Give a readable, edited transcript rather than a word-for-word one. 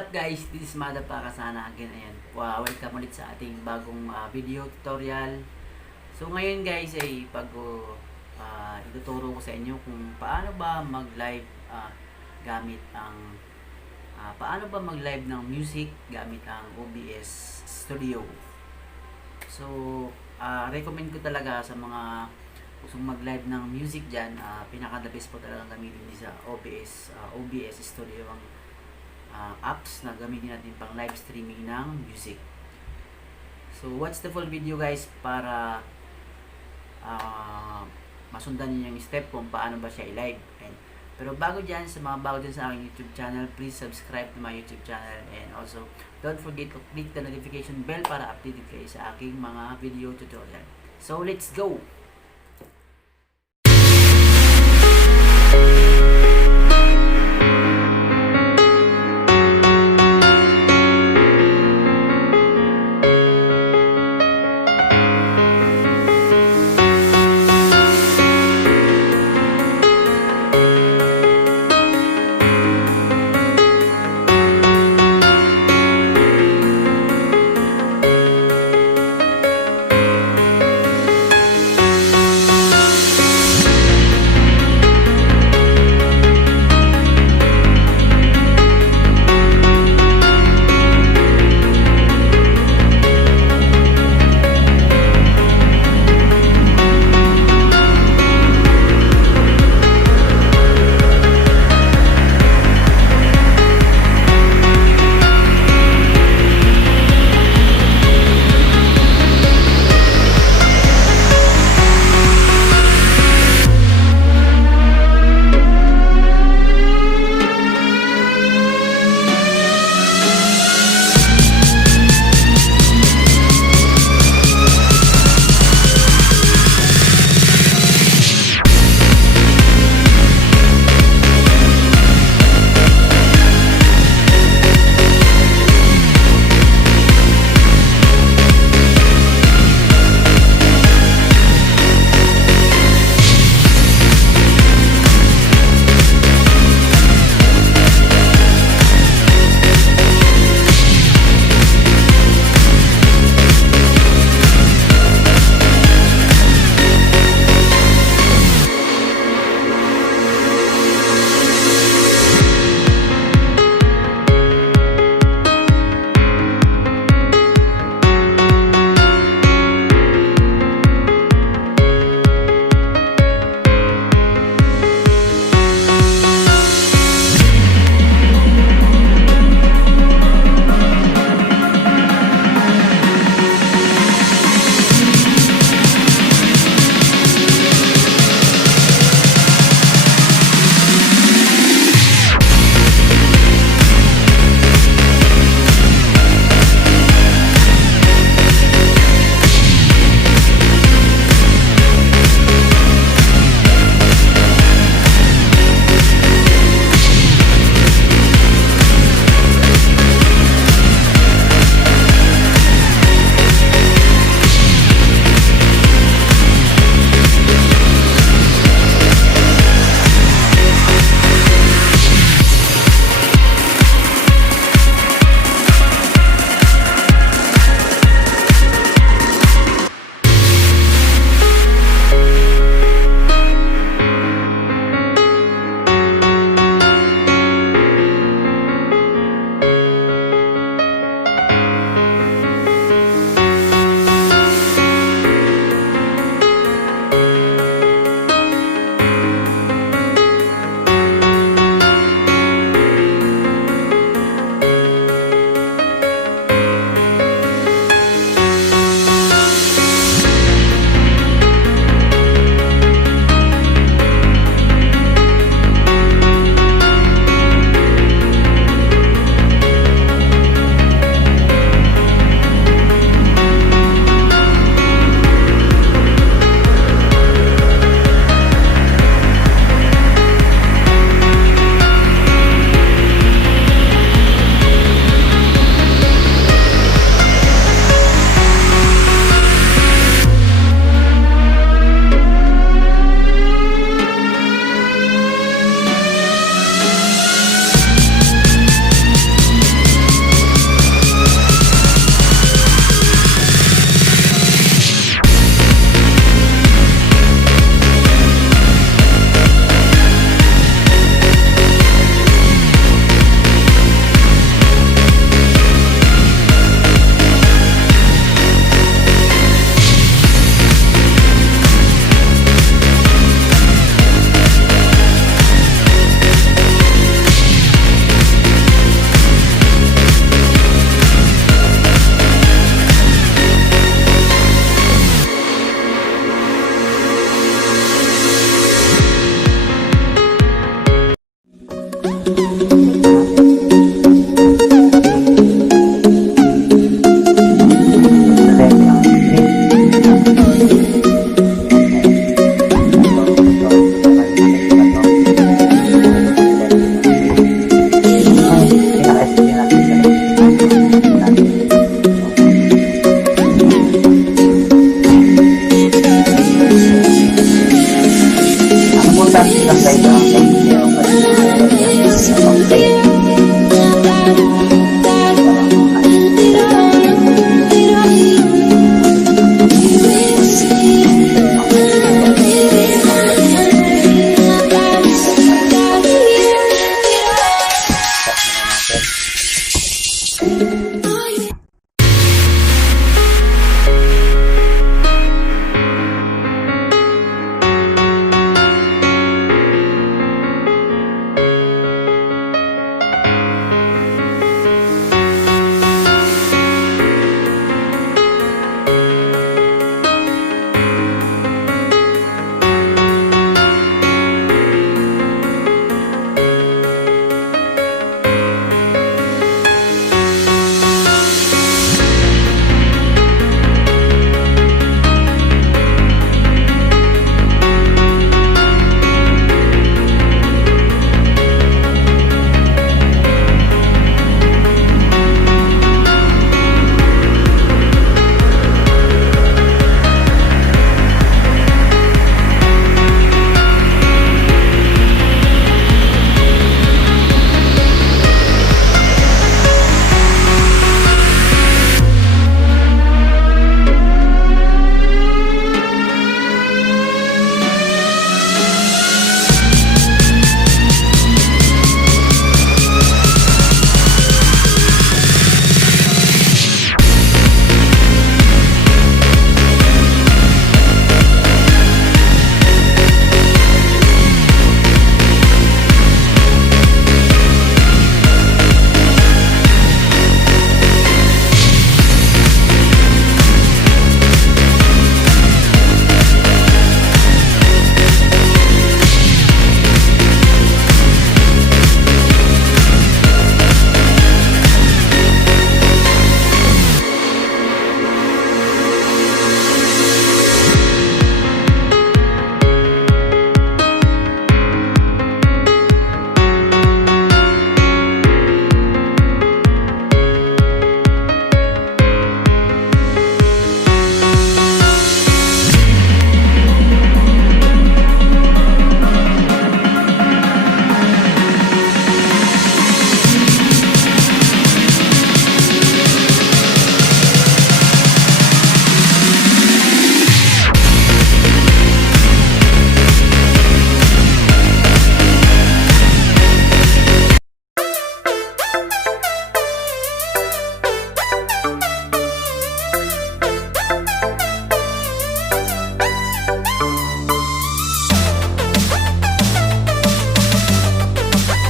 up guys? This is Mada para sana again. Ayan. Welcome ulit sa ating bagong video tutorial. So ngayon guys ay ituturo ko sa inyo kung paano ba mag-live gamit ang mag-live ng music gamit ang OBS Studio. So recommend ko talaga sa mga gustong mag-live ng music dyan, pinaka-the best po talagang gamitin sa OBS Studio ang apps na gamitin natin pang live streaming ng music. So watch the full video guys para masundan niyo yung step kung paano ba siya i-live. Pero bago dyan, sa mga bago dyan sa aking YouTube channel, please subscribe to my YouTube channel and also don't forget to click the notification bell para updated kayo sa aking mga video tutorial. So let's go!